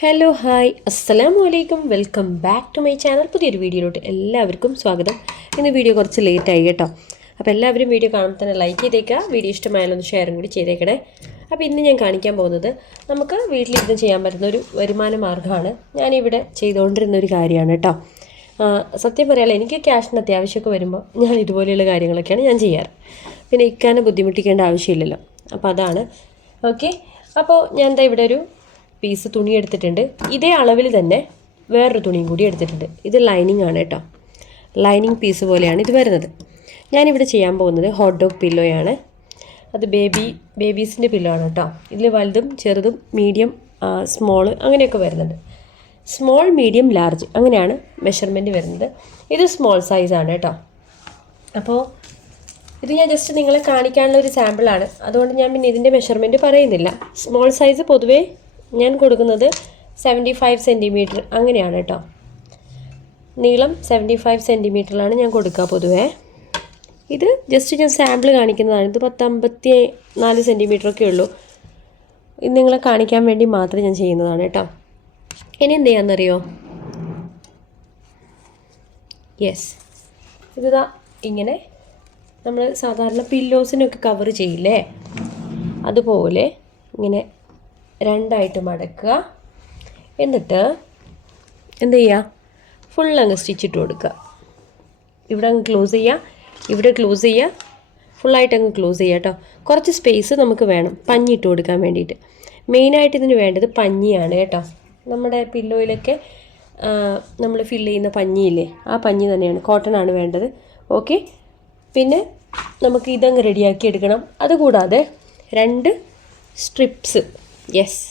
Hello hi അസ്സലാമു അലൈക്കും welcome back to my channel പുതിയൊരു വീഡിയോയിലോട്ട് എല്ലാവർക്കും സ്വാഗതം. ഇന്ന് വീഡിയോ കുറച്ച് ലേറ്റ് ആയി കേട്ടോ. അപ്പോൾ എല്ലാവരും വീഡിയോ കാണുമ്പോൾ തന്നെ ലൈക്ക് ചെയ്തേക്കുക വീഡിയോ ഇഷ്ടമായാലൊന്ന് ഷെയറും കൂടി ചെയ്തേക്കണേ. അപ്പോൾ ഇന്ന് ഞാൻ കാണിക്കാൻ പോകുന്നത് നമുക്ക് വീട്ടിലിരുന്ന് ചെയ്യാൻ പറ്റുന്ന ഒരു വരുമാന മാർഗമാണ്. ഞാനിവിടെ ചെയ്തുകൊണ്ടിരുന്ന ഒരു കാര്യമാണ് കേട്ടോ. സത്യം പറയാലോ എനിക്ക് ക്യാഷിന് അത്യാവശ്യമൊക്കെ വരുമ്പോൾ ഞാൻ ഇതുപോലെയുള്ള കാര്യങ്ങളൊക്കെയാണ് ഞാൻ ചെയ്യാറ്. പിന്നെ ഇക്കാനെ ബുദ്ധിമുട്ടിക്കേണ്ട ആവശ്യമില്ലല്ലോ. അപ്പോൾ അതാണ്. ഓക്കെ അപ്പോൾ ഞാൻ എന്താ ഇവിടെ ഒരു പീസ് തുണി എടുത്തിട്ടുണ്ട്. ഇതേ അളവിൽ തന്നെ വേറൊരു തുണിയും കൂടി എടുത്തിട്ടുണ്ട്. ഇത് ലൈനിങ് ആണ് കേട്ടോ. ലൈനിങ് പീസ് പോലെയാണ് ഇത് വരുന്നത്. ഞാനിവിടെ ചെയ്യാൻ പോകുന്നത് ഹോട്ട് ഡോഗ് പില്ലോയാണ് അത് ബേബി ബേബീസിന്റെ പില്ലോ ആണ് കേട്ടോ. ഇതിൽ വലുതും ചെറുതും മീഡിയം സ്മോൾ അങ്ങനെയൊക്കെ വരുന്നുണ്ട്. സ്മോൾ മീഡിയം ലാർജ് അങ്ങനെയാണ് മെഷർമെന്റ് വരുന്നത്. ഇത് സ്മോൾ സൈസാണ് കേട്ടോ. അപ്പോൾ ഇത് ഞാൻ ജസ്റ്റ് നിങ്ങളെ കാണിക്കാനുള്ള ഒരു സാമ്പിളാണ് അതുകൊണ്ട് ഞാൻ പിന്നെ ഇതിന്റെ മെഷർമെന്റ് പറയുന്നില്ല. സ്മോൾ സൈസ് പൊതുവേ ഞാൻ കൊടുക്കുന്നത് സെവന്റി ഫൈവ് സെന്റിമീറ്റർ അങ്ങനെയാണ് കേട്ടോ. നീളം സെവന്റി ഫൈവ് സെന്റിമീറ്ററിലാണ് ഞാൻ കൊടുക്കുക പൊതുവേ. ഇത് ജസ്റ്റ് ഞാൻ സാമ്പിൾ കാണിക്കുന്നതാണ്. ഇത് പത്തമ്പത്തി നാല് സെന്റിമീറ്ററൊക്കെ ഉള്ളൂ. ഇത് നിങ്ങളെ കാണിക്കാൻ വേണ്ടി മാത്രം ഞാൻ ചെയ്യുന്നതാണ് കേട്ടോ. ഇനി എന്ത് ചെയ്യാമെന്നറിയോ യെസ് ഇതാ ഇങ്ങനെ നമ്മൾ സാധാരണ പില്ലോസിനൊക്കെ കവർ ചെയ്യില്ലേ? അതുപോലെ ഇങ്ങനെ രണ്ടായിട്ട് മടക്കുക. എന്നിട്ട് എന്ത് ചെയ്യുക? ഫുൾ അങ്ങ് സ്റ്റിച്ചിട്ട് കൊടുക്കുക. ഇവിടെ അങ്ങ് ക്ലോസ് ചെയ്യുക. ഇവിടെ ക്ലോസ് ചെയ്യുക. ഫുള്ളായിട്ട് അങ്ങ് ക്ലോസ് ചെയ്യുക കേട്ടോ കുറച്ച് സ്പേസ് നമുക്ക് വേണം. പഞ്ഞി ഇട്ട് കൊടുക്കാൻ വേണ്ടിയിട്ട്. മെയിനായിട്ട് ഇതിന് വേണ്ടത് പഞ്ഞിയാണ് കേട്ടോ. നമ്മുടെ പില്ലോയിലൊക്കെ നമ്മൾ ഫില്ല് ചെയ്യുന്ന പഞ്ഞിയില്ലേ ആ പഞ്ഞി തന്നെയാണ്. കോട്ടൺ ആണ് വേണ്ടത്. ഓക്കെ പിന്നെ നമുക്ക് ഇതങ്ങ് റെഡിയാക്കി എടുക്കണം. അതുകൂടാതെ രണ്ട് സ്ട്രിപ്സ് യെസ്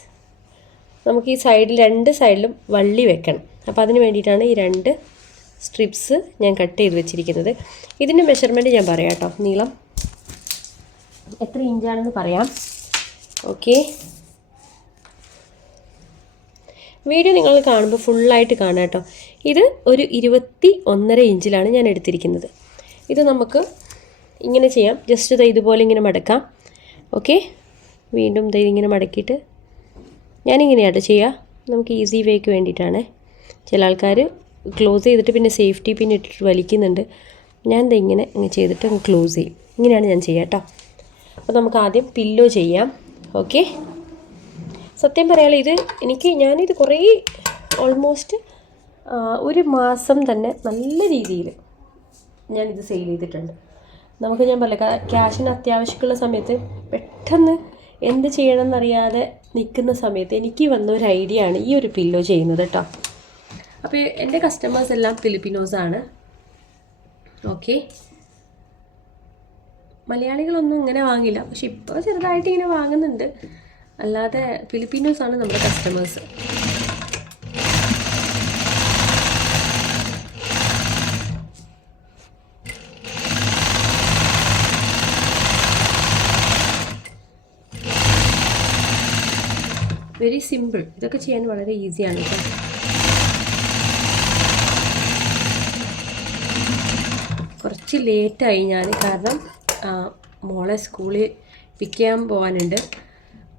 നമുക്ക് ഈ സൈഡിൽ രണ്ട് സൈഡിലും വള്ളി വെക്കണം. അപ്പോൾ അതിന് വേണ്ടിയിട്ടാണ് ഈ രണ്ട് സ്ട്രിപ്സ് ഞാൻ കട്ട് ചെയ്ത് വെച്ചിരിക്കുന്നത്. ഇതിന്റെ മെഷർമെന്റ് ഞാൻ പറയാം കേട്ടോ. നീളം എത്ര ഇഞ്ചാണെന്ന് പറയാം. ഓക്കെ വീഡിയോ നിങ്ങൾ കാണുമ്പോൾ ഫുള്ളായിട്ട് കാണാം കേട്ടോ. ഇത് ഒരു ഇരുപത്തി ഒന്നര ഇഞ്ചിലാണ് ഞാൻ എടുത്തിരിക്കുന്നത്. ഇത് നമുക്ക് ഇങ്ങനെ ചെയ്യാം. ജസ്റ്റ് ഇത് ഇതുപോലെ ഇങ്ങനെ മടക്കാം. ഓക്കെ വീണ്ടും ഇങ്ങനെ മടക്കിയിട്ട് ഞാനിങ്ങനെയാട്ടോ ചെയ്യുക നമുക്ക് ഈസി വേക്ക് വേണ്ടിയിട്ടാണ്. ചില ആൾക്കാർ ക്ലോസ് ചെയ്തിട്ട് പിന്നെ സേഫ്റ്റി പിന്നെ ഇട്ടിട്ട് വലിക്കുന്നുണ്ട്. ഞാൻ ഇങ്ങനെ അങ്ങ് ചെയ്തിട്ട് അങ്ങ് ക്ലോസ് ചെയ്യും. ഇങ്ങനെയാണ് ഞാൻ ചെയ്യുക കേട്ടോ അപ്പോൾ നമുക്ക് ആദ്യം പില്ലോ ചെയ്യാം. ഓക്കെ സത്യം പറയാമല്ലോ ഇത് എനിക്ക് ഞാനിത് കുറേ ഓൾമോസ്റ്റ് ഒരു മാസം തന്നെ നല്ല രീതിയിൽ ഞാനിത് സെയിൽ ചെയ്തിട്ടുണ്ട്. നമുക്ക് ഞാൻ പറയാം ക്യാഷിന് അത്യാവശ്യമുള്ള സമയത്ത് പെട്ടെന്ന് എന്ത് ചെയ്യണമെന്നറിയാതെ നിൽക്കുന്ന സമയത്ത് എനിക്ക് വന്ന ഒരു ഐഡിയ ആണ് ഈ ഒരു പില്ലോ ചെയ്യുന്നത് കേട്ടോ അപ്പോൾ എന്റെ കസ്റ്റമേഴ്സ് എല്ലാം ഫിലിപ്പിനോസാണ് ഓക്കെ മലയാളികളൊന്നും ഇങ്ങനെ വാങ്ങില്ല. പക്ഷെ ഇപ്പോൾ ചെറുതായിട്ട് ഇങ്ങനെ വാങ്ങുന്നുണ്ട്. അല്ലാതെ ഫിലിപ്പിനോസ് ആണ് നമ്മുടെ കസ്റ്റമേഴ്സ് വെരി സിമ്പിൾ ഇതൊക്കെ ചെയ്യാൻ വളരെ ഈസിയാണ് കുറച്ച് ലേറ്റായി ഞാൻ കാരണം മോളെ സ്കൂളിൽ പിക്ക് ചെയ്യാൻ പോകാനുണ്ട്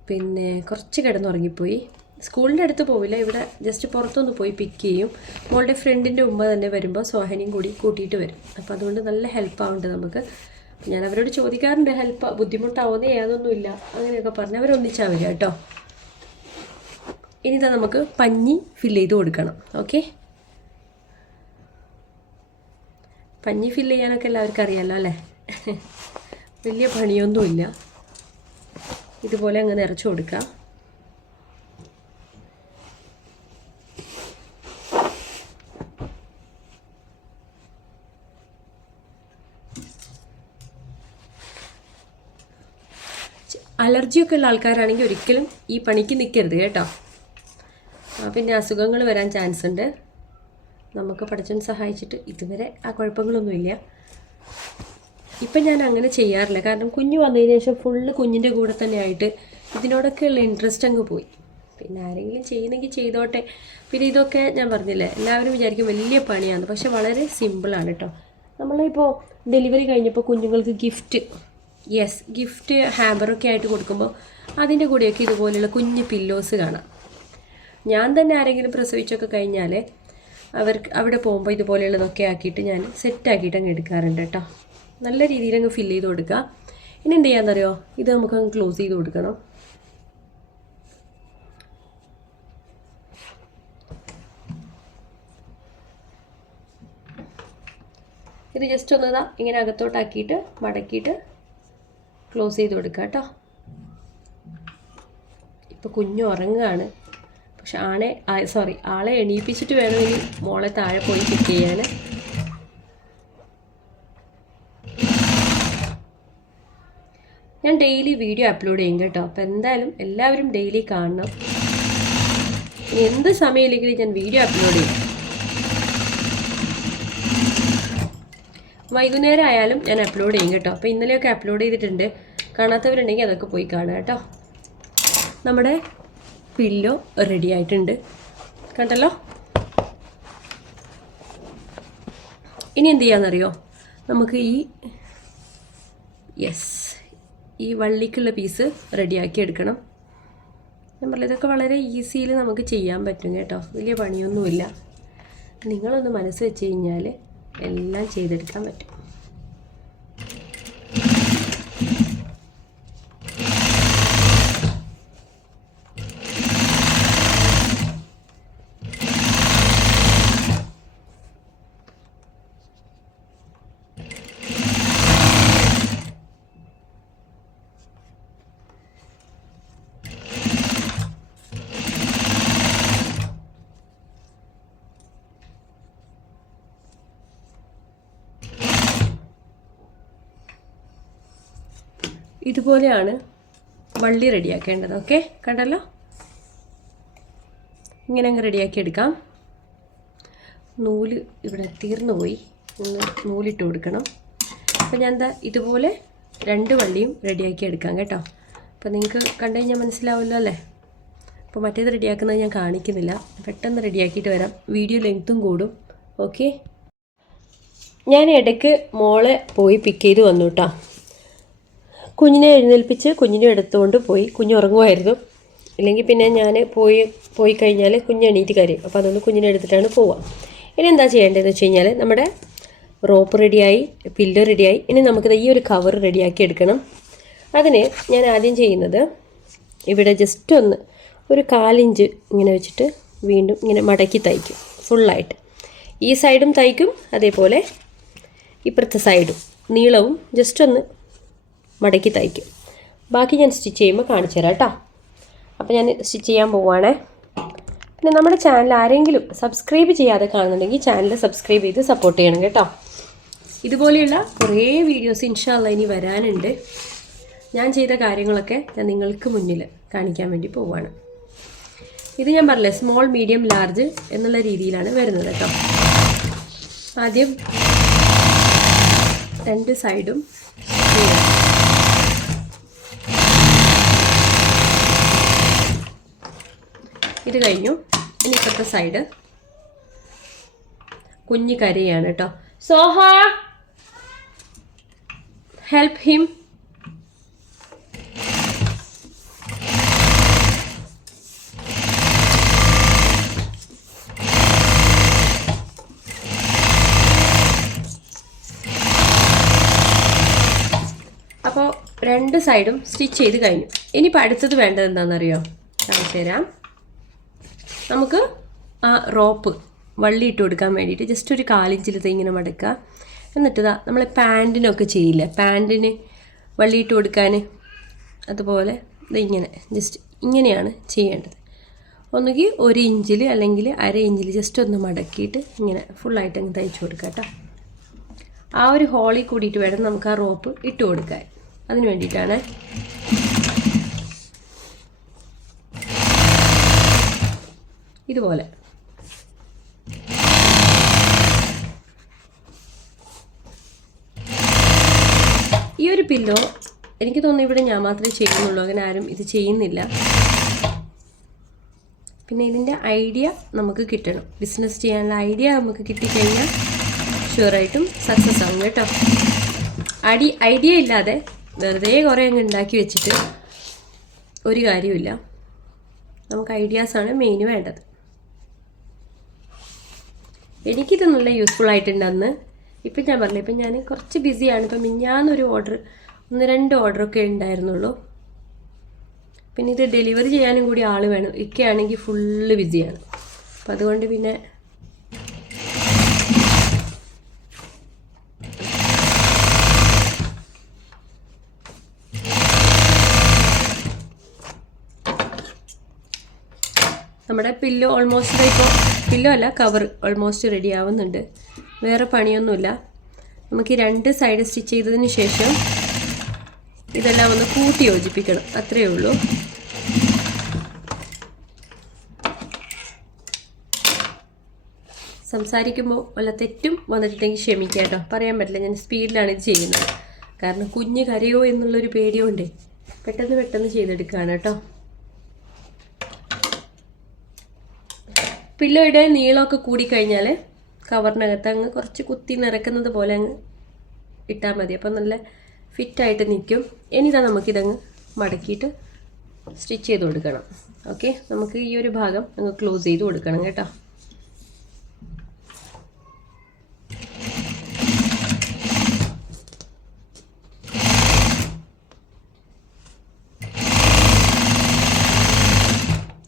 പിന്നെ കുറച്ച് കിടന്നുറങ്ങിപ്പോയി. സ്കൂളിന്റെ അടുത്ത് പോവില്ല. ഇവിടെ ജസ്റ്റ് പുറത്തൊന്ന് പോയി പിക്ക് ചെയ്യും. മോളുടെ ഫ്രണ്ടിന്റെ ഉമ്മ തന്നെ വരുമ്പോൾ സോഹനയും കൂടി കൂട്ടിയിട്ട് വരും. അപ്പോൾ അതുകൊണ്ട് നല്ല ഹെൽപ്പ് ആവുന്നുണ്ട് നമുക്ക്. ഞാൻ അവരോട് ചോദിക്കാറുണ്ട് ഹെൽപ്പ് ബുദ്ധിമുട്ടാവുന്ന? ഏതൊന്നുമില്ല അങ്ങനെയൊക്കെ പറഞ്ഞ് അവരൊന്നിച്ചാൽ വരിക കേട്ടോ ഇനി ഇതാ നമുക്ക് പഞ്ഞി ഫില്ല് ചെയ്ത് കൊടുക്കണം. ഓക്കെ പഞ്ഞി ഫില്ല് ചെയ്യാനൊക്കെ എല്ലാവർക്കും അറിയാമല്ലോ അല്ലേ? വലിയ പണിയൊന്നുമില്ല ഇതുപോലെ അങ്ങ് നിറച്ചു കൊടുക്കാം. അലർജിയൊക്കെ ഉള്ള ആൾക്കാരാണെങ്കിൽ ഒരിക്കലും ഈ പണിക്ക് നിൽക്കരുത് കേട്ടോ. പിന്നെ അസുഖങ്ങൾ വരാൻ ചാൻസ് ഉണ്ട്. നമുക്ക് പഠിച്ചവൻ സഹായിച്ചിട്ട് ഇതുവരെ ആ കുഴപ്പങ്ങളൊന്നുമില്ല. ഇപ്പം ഞാൻ അങ്ങനെ ചെയ്യാറില്ല. കാരണം കുഞ്ഞ് വന്നതിന് ശേഷം ഫുള്ള് കുഞ്ഞിന്റെ കൂടെ തന്നെ ആയിട്ട് ഇതിനോടൊക്കെയുള്ള ഇൻട്രസ്റ്റ് അങ്ങ് പോയി. പിന്നെ ആരെങ്കിലും ചെയ്യുന്നെങ്കിൽ ചെയ്തോട്ടെ. പിന്നെ ഇതൊക്കെ ഞാൻ പറഞ്ഞില്ലേ എല്ലാവരും വിചാരിക്കും വലിയ പണിയാണ്. പക്ഷെ വളരെ സിമ്പിളാണ് കേട്ടോ നമ്മളിപ്പോൾ ഡെലിവറി കഴിഞ്ഞപ്പോൾ കുഞ്ഞുങ്ങൾക്ക് ഗിഫ്റ്റ് യെസ് ഗിഫ്റ്റ് ഹാമ്പറൊക്കെ ആയിട്ട് കൊടുക്കുമ്പോൾ അതിന്റെ കൂടെയൊക്കെ ഇതുപോലെയുള്ള കുഞ്ഞ് പില്ലോസ് കാണാം. ഞാൻ തന്നെ ആരെങ്കിലും പ്രസവിച്ചൊക്കെ കഴിഞ്ഞാൽ അവർക്ക് അവിടെ പോകുമ്പോൾ ഇതുപോലെയുള്ളതൊക്കെ ആക്കിയിട്ട് ഞാൻ സെറ്റാക്കിയിട്ട് അങ്ങ് എടുക്കാറുണ്ട് കേട്ടോ. നല്ല രീതിയിൽ അങ്ങ് ഫില്ല് ചെയ്ത് കൊടുക്കുക. ഇനി എന്ത് ചെയ്യാന്നറിയോ? ഇത് നമുക്ക് അങ്ങ് ക്ലോസ് ചെയ്ത് കൊടുക്കണം. ഇത് ജസ്റ്റ് ഒന്ന് ഇതാ ഇങ്ങനെ അകത്തോട്ടാക്കിയിട്ട് മടക്കിയിട്ട് ക്ലോസ് ചെയ്ത് കൊടുക്കുക കേട്ടോ. ഇപ്പോൾ കുഞ്ഞു ഉറങ്ങുകയാണ്. പക്ഷെ ആണെ സോറി ആളെ എണീപ്പിച്ചിട്ട് വേണം ഇനി മോളെ താഴെ പോയി പിക്ക് ചെയ്യാൻ ഞാൻ ഡെയിലി വീഡിയോ അപ്ലോഡ് ചെയ്യും കേട്ടോ. അപ്പോൾ എന്തായാലും എല്ലാവരും ഡെയിലി കാണണം. എന്ത് സമയമില്ലെങ്കിലും ഞാൻ വീഡിയോ അപ്ലോഡ് ചെയ്യും. വൈകുന്നേരം ആയാലും ഞാൻ അപ്ലോഡ് ചെയ്യും കേട്ടോ. അപ്പോൾ ഇന്നലെയൊക്കെ അപ്ലോഡ് ചെയ്തിട്ടുണ്ട്. കാണാത്തവരുണ്ടെങ്കിൽ അതൊക്കെ പോയി കാണുക കേട്ടോ. നമ്മുടെ പില്ലോ റെഡി ആയിട്ടുണ്ട്. കണ്ടല്ലോ? ഇനി എന്ത് ചെയ്യാന്നറിയോ? നമുക്ക് ഈ യെസ് ഈ വള്ളിക്കുള്ള പീസ് റെഡിയാക്കി എടുക്കണം. ഞാൻ പറഞ്ഞത് ഇതൊക്കെ വളരെ ഈസിയിൽ നമുക്ക് ചെയ്യാൻ പറ്റും കേട്ടോ. വലിയ പണിയൊന്നുമില്ല. നിങ്ങളൊന്ന് മനസ്സ് വെച്ച് കഴിഞ്ഞാൽ എല്ലാം ചെയ്തെടുക്കാൻ പറ്റും. ഇതുപോലെയാണ് വള്ളി റെഡിയാക്കേണ്ടത്. ഓക്കെ? കണ്ടല്ലോ? ഇങ്ങനെ അങ്ങ് റെഡിയാക്കി എടുക്കാം. നൂൽ ഇവിടെ തീർന്നു പോയി. ഒന്ന് നൂലിട്ട് കൊടുക്കണം. അപ്പോൾ ഞാൻ എന്താ ഇതുപോലെ രണ്ട് വള്ളിയും റെഡിയാക്കി എടുക്കാം കേട്ടോ. അപ്പോൾ നിങ്ങൾക്ക് കണ്ടു കഴിഞ്ഞാൽ മനസ്സിലാവുമല്ലോ അല്ലേ? അപ്പോൾ മറ്റേത് റെഡിയാക്കുന്നത് ഞാൻ കാണിക്കുന്നില്ല. പെട്ടെന്ന് റെഡിയാക്കിയിട്ട് വരാം. വീഡിയോ ലെങ്ത്തും കൂടും. ഓക്കെ? ഞാൻ ഇടയ്ക്ക് മോളെ പോയി പിക്ക് ചെയ്ത് വന്നു കേട്ടോ. കുഞ്ഞിനെ എഴുന്നേൽപ്പിച്ച് കുഞ്ഞിനെ എടുത്തുകൊണ്ട് പോയി. കുഞ്ഞ് ഉറങ്ങുമായിരുന്നു. ഇല്ലെങ്കിൽ പിന്നെ ഞാൻ പോയി പോയി കഴിഞ്ഞാൽ കുഞ്ഞ് എണീറ്റ് കരയും. അപ്പോൾ അതുകൊണ്ട് കുഞ്ഞിനെ എടുത്തിട്ടാണ് പോവുക. ഇനി എന്താ ചെയ്യേണ്ടതെന്ന് വെച്ച് കഴിഞ്ഞാൽ നമ്മുടെ റോപ്പ് റെഡിയായി പില്ലോ റെഡിയായി ഇനി നമുക്കിത് ഈ ഒരു കവർ റെഡിയാക്കി എടുക്കണം. അതിന് ഞാൻ ആദ്യം ചെയ്യുന്നത് ഇവിടെ ജസ്റ്റ് ഒന്ന് ഒരു കാലിഞ്ച് ഇങ്ങനെ വെച്ചിട്ട് വീണ്ടും ഇങ്ങനെ മടക്കി തയ്ക്കും. ഫുള്ളായിട്ട് ഈ സൈഡും തയ്ക്കും അതേപോലെ ഇപ്പുറത്തെ സൈഡും നീളവും ജസ്റ്റ് ഒന്ന് മടക്കി തയ്ക്കും. ബാക്കി ഞാൻ സ്റ്റിച്ച് ചെയ്യുമ്പോൾ കാണിച്ചു തരാം കേട്ടോ. അപ്പോൾ ഞാൻ സ്റ്റിച്ച് ചെയ്യാൻ പോവുകയാണേ. പിന്നെ നമ്മുടെ ചാനൽ ആരെങ്കിലും സബ്സ്ക്രൈബ് ചെയ്യാതെ കാണുന്നുണ്ടെങ്കിൽ ചാനൽ സബ്സ്ക്രൈബ് ചെയ്ത് സപ്പോർട്ട് ചെയ്യണം കേട്ടോ. ഇതുപോലെയുള്ള കുറേ വീഡിയോസ് ഇൻഷാല്ല ഇനി വരാനുണ്ട്. ഞാൻ ചെയ്ത കാര്യങ്ങളൊക്കെ ഞാൻ നിങ്ങൾക്ക് മുന്നിൽ കാണിക്കാൻ വേണ്ടി പോവുകയാണ്. ഇത് ഞാൻ പറഞ്ഞില്ലേ സ്മോൾ മീഡിയം ലാർജ് എന്നുള്ള രീതിയിലാണ് വരുന്നത് കേട്ടോ. ആദ്യം രണ്ട് സൈഡും ഇത് കഴിഞ്ഞു. ഇനി ഇപ്പോഴത്തെ സൈഡ് കുഞ്ഞി കരയാണ് കേട്ടോ സോഹ ഹെൽപ് ഹിം അപ്പോൾ രണ്ട് സൈഡും സ്റ്റിച്ച് ചെയ്ത് കഴിഞ്ഞു. ഇനിയിപ്പോൾ അടുത്തത് വേണ്ടത് എന്താണെന്നറിയോ? കാണിച്ചു തരാം നമുക്ക് ആ റോപ്പ് വള്ളി ഇട്ട് കൊടുക്കാൻ വേണ്ടിയിട്ട് ജസ്റ്റ് ഒരു കാലിഞ്ചിൽ ഇങ്ങനെ മടക്കുക. എന്നിട്ട് ഇതാ നമ്മൾ പാന്റിനൊക്കെ ചെയ്യില്ല? പാന്റിന് വള്ളി ഇട്ട് കൊടുക്കാൻ അതുപോലെ ഇതിങ്ങനെ ജസ്റ്റ് ഇങ്ങനെയാണ് ചെയ്യേണ്ടത്. ഒന്നുകിൽ ഒരു ഇഞ്ചിൽ അല്ലെങ്കിൽ അര ഇഞ്ചിൽ ജസ്റ്റ് ഒന്ന് മടക്കിയിട്ട് ഇങ്ങനെ ഫുള്ളായിട്ട് അങ്ങ് തയ്ച്ചു കൊടുക്കുക കേട്ടോ. ആ ഒരു ഹോളിൽ കൂടിയിട്ട് വേണം നമുക്ക് ആ റോപ്പ് ഇട്ട് കൊടുക്കാൻ. അതിന് വേണ്ടിയിട്ടാണ് ഇതുപോലെ. ഈ ഒരു പില്ലോ എനിക്ക് തോന്നുന്നു ഇവിടെ ഞാൻ മാത്രമേ ചെയ്യുന്നുള്ളൂ. അങ്ങനെ ആരും ഇത് ചെയ്യുന്നില്ല. പിന്നെ ഇതിന്റെ ഐഡിയ നമുക്ക് കിട്ടണം. ബിസിനസ് ചെയ്യാനുള്ള ഐഡിയ നമുക്ക് കിട്ടിക്കഴിഞ്ഞാൽ ഷുവറായിട്ടും സക്സസ് ആവും കേട്ടോ. അടി ഐഡിയ ഇല്ലാതെ വെറുതെ കുറേ അങ്ങ് ഉണ്ടാക്കി വെച്ചിട്ട് ഒരു കാര്യമില്ല നമുക്ക് ഐഡിയാസാണ് മെയിൻ വേണ്ടത്. എനിക്കിത് നല്ല യൂസ്ഫുൾ ആയിട്ടുണ്ടെന്ന് ഇപ്പം ഞാൻ പറഞ്ഞു ഇപ്പം ഞാൻ കുറച്ച് ബിസിയാണ് ഇപ്പം മിഞ്ഞാന്നൊരു ഓർഡർ ഒന്ന് രണ്ട് ഓർഡറൊക്കെ ഉണ്ടായിരുന്നുള്ളൂ. പിന്നെ ഇത് ഡെലിവറി ചെയ്യാനും കൂടി ആൾ വേണം. ഇക്കയാണെങ്കിൽ ഫുള്ള് ബിസിയാണ് അപ്പം അതുകൊണ്ട് പിന്നെ നമ്മുടെ പില്ലോ ഓൾമോസ്റ്റ് ഇപ്പോൾ പില്ലോ അല്ല കവർ ഓൾമോസ്റ്റ് റെഡി ആവുന്നുണ്ട്. വേറെ പണിയൊന്നുമില്ല. നമുക്ക് രണ്ട് സൈഡ് സ്റ്റിച്ച് ചെയ്തതിന് ശേഷം ഇതെല്ലാം ഒന്ന് കൂട്ടി യോജിപ്പിക്കണം. അത്രയേ ഉള്ളൂ. സംസാരിക്കുമ്പോൾ വല്ല തെറ്റും വന്നിട്ടുണ്ടെങ്കിൽ ക്ഷമിക്കുക കേട്ടോ. പറയാൻ പറ്റില്ല ഞാൻ സ്പീഡിലാണ് ഇത് ചെയ്യുന്നത്. കാരണം കുഞ്ഞ് കരയോ എന്നുള്ളൊരു പേടിയുണ്ടേ. പെട്ടെന്ന് പെട്ടെന്ന് ചെയ്തെടുക്കുകയാണ് കേട്ടോ. പില്ലോയുടെ നീളമൊക്കെ കൂടിക്കഴിഞ്ഞാൽ കവറിനകത്ത് അങ്ങ് കുറച്ച് കുത്തി നിറക്കുന്നത് പോലെ അങ്ങ് ഇട്ടാൽ മതി. അപ്പം നല്ല ഫിറ്റായിട്ട് നിൽക്കും. ഇനിതാ നമുക്കിതങ്ങ് മടക്കിയിട്ട് സ്റ്റിച്ച് ചെയ്ത് കൊടുക്കണം. ഓക്കെ? നമുക്ക് ഈ ഒരു ഭാഗം അങ്ങ് ക്ലോസ് ചെയ്ത് കൊടുക്കണം കേട്ടോ.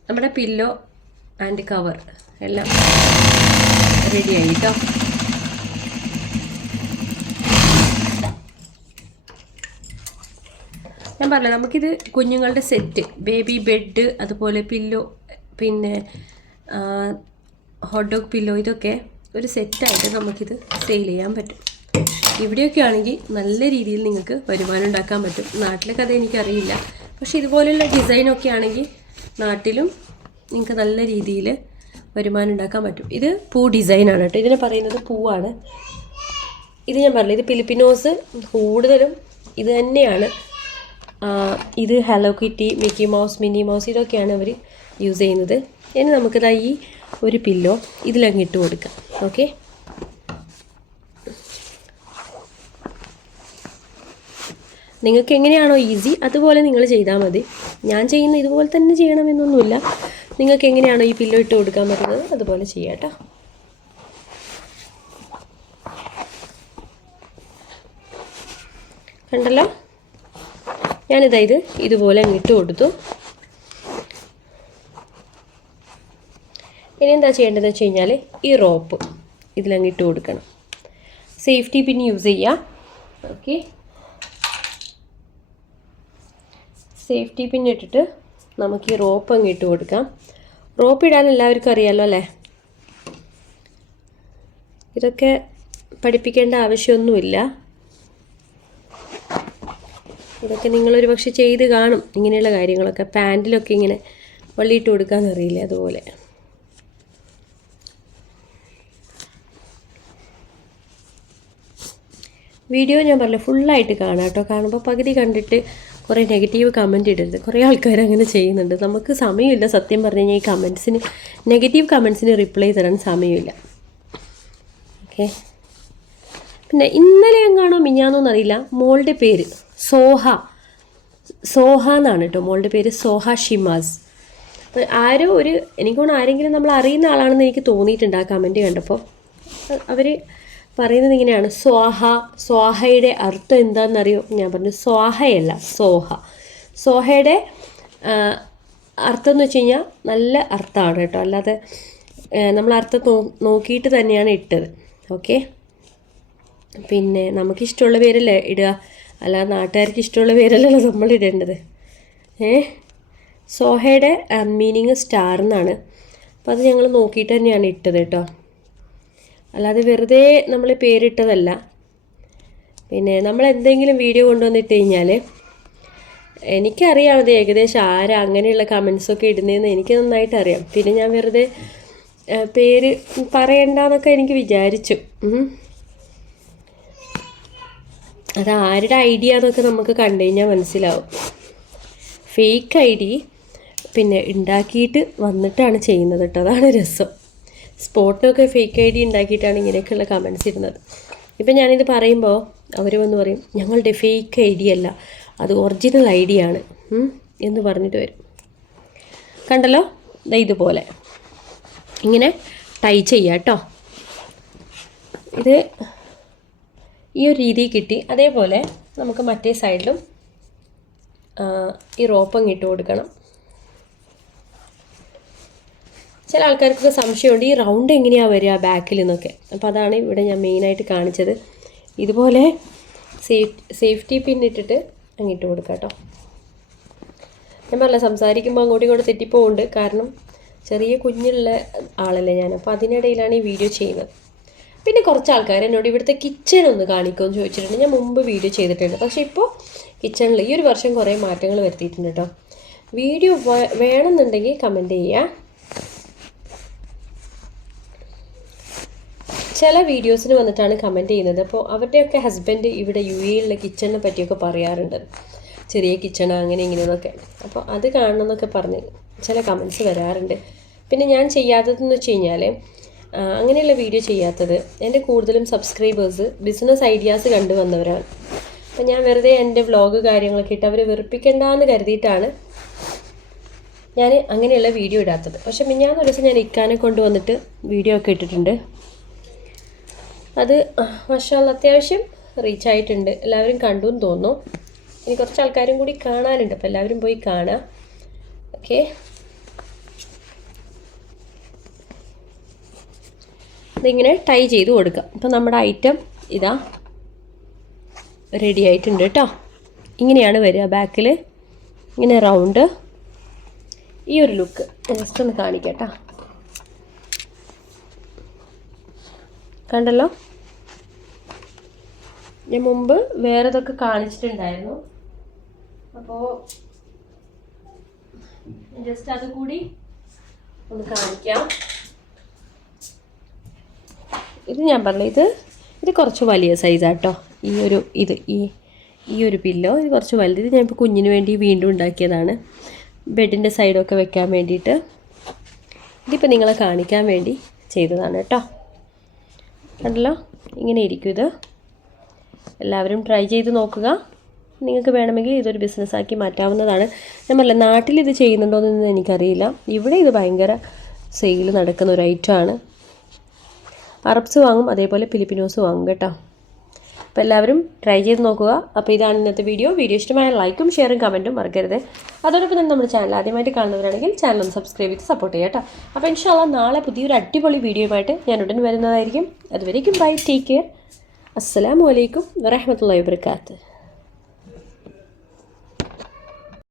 നമ്മുടെ പില്ലോ ആൻഡ് കവർ എല്ലാം റെഡി ആയി കേട്ടോ ഞാൻ പറഞ്ഞില്ല നമുക്കിത് കുഞ്ഞുങ്ങളുടെ സെറ്റ് ബേബി ബെഡ് അതുപോലെ പില്ലോ പിന്നെ ഹോട്ട് ഡോഗ് പില്ലോ ഇതൊക്കെ ഒരു സെറ്റായിട്ട് നമുക്കിത് സെയിൽ ചെയ്യാൻ പറ്റും. ഇവിടെയൊക്കെ ആണെങ്കിൽ നല്ല രീതിയിൽ നിങ്ങൾക്ക് വരുമാനം ഉണ്ടാക്കാൻ പറ്റും. നാട്ടിലെ കഥ എനിക്കറിയില്ല. പക്ഷേ ഇതുപോലെയുള്ള ഡിസൈനൊക്കെ ആണെങ്കിൽ നാട്ടിലും നിങ്ങൾക്ക് നല്ല രീതിയിൽ വരുമാനം ഉണ്ടാക്കാൻ പറ്റും. ഇത് പൂ ഡിസൈനാണ് കേട്ടോ. ഇതിനെ പറയുന്നത് പൂവാണ്. ഇത് ഞാൻ പറഞ്ഞില്ല ഇത് ഫിലിപ്പിനോസ് കൂടുതലും ഇത് തന്നെയാണ്. ഇത് Hello Kitty Mickey Mouse Minnie Mouse ഇതൊക്കെയാണ് അവർ യൂസ് ചെയ്യുന്നത്. ഇനി നമുക്കിതാ ഈ ഒരു പില്ലോ ഇതിലങ്ങ് ഇട്ട് കൊടുക്കാം. ഓക്കെ നിങ്ങൾക്ക് എങ്ങനെയാണോ ഈസി അതുപോലെ നിങ്ങൾ ചെയ്താൽ മതി. ഞാൻ ചെയ്യുന്ന ഇതുപോലെ തന്നെ ചെയ്യണമെന്നൊന്നുമില്ല. നിങ്ങൾക്ക് എങ്ങനെയാണോ ഈ പില്ലോ ഇട്ട് കൊടുക്കാൻ പറ്റുന്നത് അതുപോലെ ചെയ്യാം കേട്ടോ. കണ്ടല്ലോ? ഞാനിതാ ഇത് ഇതുപോലെ ഇട്ട് കൊടുത്തു. ഇനി എന്താ ചെയ്യേണ്ടതെന്ന് വെച്ച് കഴിഞ്ഞാൽ ഈ റോപ്പ് ഇതിലങ്ങ് ഇട്ട് കൊടുക്കണം. സേഫ്റ്റി പിൻ യൂസ് ചെയ്യാം. ഓക്കെ സേഫ്റ്റി പിൻ ഇട്ടിട്ട് നമുക്ക് ഈ റോപ്പ് അങ്ങ് ഇട്ട് കൊടുക്കാം. റോപ്പ് ഇടാൻ എല്ലാവർക്കും അറിയാമല്ലോ അല്ലേ? ഇതൊക്കെ പഠിപ്പിക്കേണ്ട ആവശ്യമൊന്നുമില്ല. ഇതൊക്കെ നിങ്ങളൊരു പക്ഷെ ചെയ്ത് കാണും. ഇങ്ങനെയുള്ള കാര്യങ്ങളൊക്കെ. പാന്റിലൊക്കെ ഇങ്ങനെ വള്ളിയിട്ട് കൊടുക്കാമെന്നറിയില്ലേ അതുപോലെ. വീഡിയോ ഞാൻ പറഞ്ഞില്ല ഫുള്ളായിട്ട് കാണാം കേട്ടോ. കാണുമ്പോൾ പകുതി കണ്ടിട്ട് കുറേ നെഗറ്റീവ് കമന്റ് ഇടരുത്. കുറേ ആൾക്കാർ അങ്ങനെ ചെയ്യുന്നുണ്ട്. നമുക്ക് സമയമില്ല സത്യം പറഞ്ഞു കഴിഞ്ഞാൽ ഈ കമൻസിന് നെഗറ്റീവ് കമൻസിന് റിപ്ലൈ തരാൻ സമയമില്ല. ഓക്കെ പിന്നെ ഇന്നലെ എങ്ങാണോ മിഞ്ഞാന്നോന്ന് അറിയില്ല മോളുടെ പേര് സോഹ. സോഹ എന്നാണ് കേട്ടോ മോളുടെ പേര് സോഹ ഷിമാസ്. ആരോ ഒരു എനിക്ക് തോന്നുന്നു ആരെങ്കിലും നമ്മൾ അറിയുന്ന ആളാണെന്ന് എനിക്ക് തോന്നിയിട്ടുണ്ട് ആ കമന്റ് കണ്ടപ്പോൾ. അവർ പറയുന്നത് ഇങ്ങനെയാണ്. സ്വാഹ സ്വാഹയുടെ അർത്ഥം എന്താണെന്നറിയോ? ഞാൻ പറഞ്ഞു സ്വാഹയല്ല സോഹ. സോഹയുടെ അർത്ഥം എന്ന് വെച്ച് കഴിഞ്ഞാൽ നല്ല അർത്ഥമാണ് കേട്ടോ. അല്ലാതെ നമ്മൾ അർത്ഥം നോക്കിയിട്ട് തന്നെയാണ് ഇട്ടത്. ഓക്കെ? പിന്നെ നമുക്കിഷ്ടമുള്ള പേരല്ലേ ഇടുക? അല്ലാതെ നാട്ടുകാർക്ക് ഇഷ്ടമുള്ള പേരല്ലല്ലോ നമ്മൾ ഇടേണ്ടത്. ഏ? സോഹയുടെ മീനിങ് സ്റ്റാർ എന്നാണ്. അപ്പോൾ അത് ഞങ്ങൾ നോക്കിയിട്ട് തന്നെയാണ് ഇട്ടത് കേട്ടോ. അല്ലാതെ വെറുതെ നമ്മൾ പേരിട്ടതല്ല. പിന്നെ നമ്മൾ എന്തെങ്കിലും വീഡിയോ കൊണ്ടുവന്നിട്ട് കഴിഞ്ഞാൽ എനിക്കറിയാം അത് ഏകദേശം ആരാ അങ്ങനെയുള്ള കമൻസൊക്കെ ഇടുന്നതെന്ന് എനിക്ക് നന്നായിട്ട് അറിയാം പിന്നെ ഞാൻ വെറുതെ പേര് പറയണ്ടെന്നൊക്കെ എനിക്ക് വിചാരിച്ചു. അത് ആരുടെ ഐഡിയ എന്നൊക്കെ നമുക്ക് കണ്ടു കഴിഞ്ഞാൽ മനസ്സിലാവും. ഫേക്ക് ഐ ഡി പിന്നെ ഉണ്ടാക്കിയിട്ട് വന്നിട്ടാണ് ചെയ്യുന്നത് കേട്ടോ. അതാണ് രസം. സ്പോട്ടിനൊക്കെ ഫേക്ക് ഐ ഡി ഉണ്ടാക്കിയിട്ടാണ് ഇങ്ങനെയൊക്കെയുള്ള കമൻസ് ഇരുന്നത് ഇപ്പം ഞാനിത് പറയുമ്പോൾ അവർ വന്ന് പറയും ഞങ്ങളുടെ ഫേക്ക് ഐ ഡി അല്ല അത് ഒറിജിനൽ ഐ ഡി ആണ് എന്ന് പറഞ്ഞിട്ട് വരും. കണ്ടല്ലോ? ഇതുപോലെ. ഇങ്ങനെ ടൈ ചെയ്യാം കേട്ടോ ഇത് ഈ ഒരു രീതി കിട്ടി. അതേപോലെ നമുക്ക് മറ്റേ സൈഡിലും ഈ റോപ്പ് അങ്ങ് ഇട്ട് കൊടുക്കണം. ചില ആൾക്കാർക്കൊക്കെ സംശയമുണ്ട് ഈ റൗണ്ട് എങ്ങനെയാണ് വരിക ബാക്കിൽ നിന്നൊക്കെ അപ്പോൾ അതാണ് ഇവിടെ ഞാൻ മെയിനായിട്ട് കാണിച്ചത്. ഇതുപോലെ സേഫ്റ്റി പിൻ ഇട്ടിട്ട് അങ്ങിട്ട് കൊടുക്കാം കേട്ടോ. ഞാൻ പറഞ്ഞ സംസാരിക്കുമ്പോൾ അങ്ങോട്ടും ഇങ്ങോട്ട് തെറ്റിപ്പോകുന്നുണ്ട് കാരണം ചെറിയ കുഞ്ഞുള്ള ആളല്ലേ ഞാൻ. അപ്പോൾ അതിനിടയിലാണ് ഈ വീഡിയോ ചെയ്യുന്നത്. പിന്നെ കുറച്ച് ആൾക്കാർ എന്നോട് ഇവിടുത്തെ കിച്ചൺ ഒന്ന് കാണിക്കുമെന്ന് ചോദിച്ചിട്ടുണ്ട്. ഞാൻ മുമ്പ് വീഡിയോ ചെയ്തിട്ടുണ്ട്. പക്ഷേ ഇപ്പോൾ കിച്ചണിൽ ഈ ഒരു വർഷം കുറേ മാറ്റങ്ങൾ വരുത്തിയിട്ടുണ്ട് കേട്ടോ. വീഡിയോ വേണമെന്നുണ്ടെങ്കിൽ കമന്റ് ചെയ്യുക ചില വീഡിയോസിന് വന്നിട്ടാണ് കമന്റ് ചെയ്യുന്നത്. അപ്പോൾ അവരുടെയൊക്കെ ഹസ്ബൻഡ് ഇവിടെ യു എയിലുള്ള കിച്ചണിനെ പറ്റിയൊക്കെ പറയാറുണ്ട്. ചെറിയ കിച്ചൺ അങ്ങനെ ഇങ്ങനെയെന്നൊക്കെ അപ്പോൾ അത് കാണണം എന്നൊക്കെ പറഞ്ഞ് ചില കമൻസ് വരാറുണ്ട്. പിന്നെ ഞാൻ ചെയ്യാത്തതെന്ന് വെച്ച് കഴിഞ്ഞാൽ അങ്ങനെയുള്ള വീഡിയോ ചെയ്യാത്തത് എന്റെ കൂടുതലും സബ്സ്ക്രൈബേഴ്സ് ബിസിനസ് ഐഡിയാസ് കണ്ടു വന്നവരാണ് അപ്പോൾ ഞാൻ വെറുതെ എന്റെ വ്ളോഗ് കാര്യങ്ങളൊക്കെ ഇട്ട് അവരെ വെറുപ്പിക്കണ്ടെന്ന് കരുതിയിട്ടാണ് ഞാൻ അങ്ങനെയുള്ള വീഡിയോ ഇടാത്തത്. പക്ഷേ മിഞ്ഞാന്ന് ഒരു ദിവസം ഞാൻ ഇക്കാനെ കൊണ്ടുവന്നിട്ട് വീഡിയോ ഒക്കെ ഇട്ടിട്ടുണ്ട്. അത് മഷാല അത്യാവശ്യം റീച്ച് ആയിട്ടുണ്ട്. എല്ലാവരും കണ്ടു എന്ന് തോന്നുന്നു. ഇനി കുറച്ച് ആൾക്കാരും കൂടി കാണാനുണ്ട്. അപ്പോൾ എല്ലാവരും പോയി കാണാം. ഓക്കെ. ഇതിങ്ങനെ ടൈ ചെയ്ത് കൊടുക്കാം. അപ്പോൾ നമ്മുടെ ഐറ്റം ഇതാ റെഡി ആയിട്ടുണ്ട് കേട്ടോ. ഇങ്ങനെയാണ് വരിക ബാക്കിൽ ഇങ്ങനെ റൗണ്ട് ഈ ഒരു ലുക്ക് ജസ്റ്റ് ഒന്ന് കാണിക്കാം കേട്ടോ. കണ്ടല്ലോ? ഞാൻ മുമ്പ് വേറെ ഇതൊക്കെ കാണിച്ചിട്ടുണ്ടായിരുന്നു. അപ്പോൾ ജസ്റ്റ് അത് കൂടി ഒന്ന് കാണിക്കാം. ഇത് ഞാൻ പറഞ്ഞു ഇത് ഇത് കുറച്ച് വലിയ സൈസാട്ടോ ഈ ഒരു ഇത് ഈ ഈ ഒരു പില്ലോ ഇത് കുറച്ച് വലുത്. ഇത് ഞാൻ ഇപ്പോൾ കുഞ്ഞിന് വേണ്ടി വീണ്ടും ഉണ്ടാക്കിയതാണ്. ബെഡിന്റെ സൈഡൊക്കെ വെക്കാൻ വേണ്ടിയിട്ട്. ഇതിപ്പോൾ നിങ്ങളെ കാണിക്കാൻ വേണ്ടി ചെയ്തതാണ് കേട്ടോ. കണ്ടല്ലോ? ഇങ്ങനെ ഇരിക്കും ഇത്. എല്ലാവരും ട്രൈ ചെയ്ത് നോക്കുക. നിങ്ങൾക്ക് വേണമെങ്കിൽ ഇതൊരു ബിസിനസ്സാക്കി മാറ്റാവുന്നതാണ്. ഞാൻ നാട്ടിൽ ഇത് ചെയ്യുന്നുണ്ടോയെന്നൊന്നും എനിക്കറിയില്ല. ഇവിടെ ഇത് ഭയങ്കര സെയിൽ നടക്കുന്ന ഒരു ഐറ്റമാണ് അറബ്സ് വാങ്ങും അതേപോലെ ഫിലിപ്പിനോസ് വാങ്ങും കേട്ടോ. അപ്പോൾ എല്ലാവരും ട്രൈ ചെയ്ത് നോക്കുക. അപ്പോൾ ഇതാണ് ഇന്നത്തെ വീഡിയോ വീഡിയോ ഇഷ്ടമായ ലൈക്കും ഷെയറും കമന്റും മറക്കരുത്. അതോടൊപ്പം തന്നെ നമ്മുടെ ചാനൽ ആദ്യമായിട്ട് കാണുന്നവരാണെങ്കിൽ ചാനൽ ഒന്ന് സബ്സ്ക്രൈബ് ചെയ്ത് സപ്പോർട്ട് ചെയ്യാം കേട്ടോ. അപ്പോൾ ഇൻഷാല്ല നാളെ പുതിയൊരു അടിപൊളി വീഡിയോയുമായിട്ട് ഞാൻ ഉടൻ വരുന്നതായിരിക്കും. അതുവരേക്കും ബൈ ടേക്ക് കെയർ അസ്സാം വലൈക്കും വറഹമത്തല്ലാ വാബർക്കാത്ത്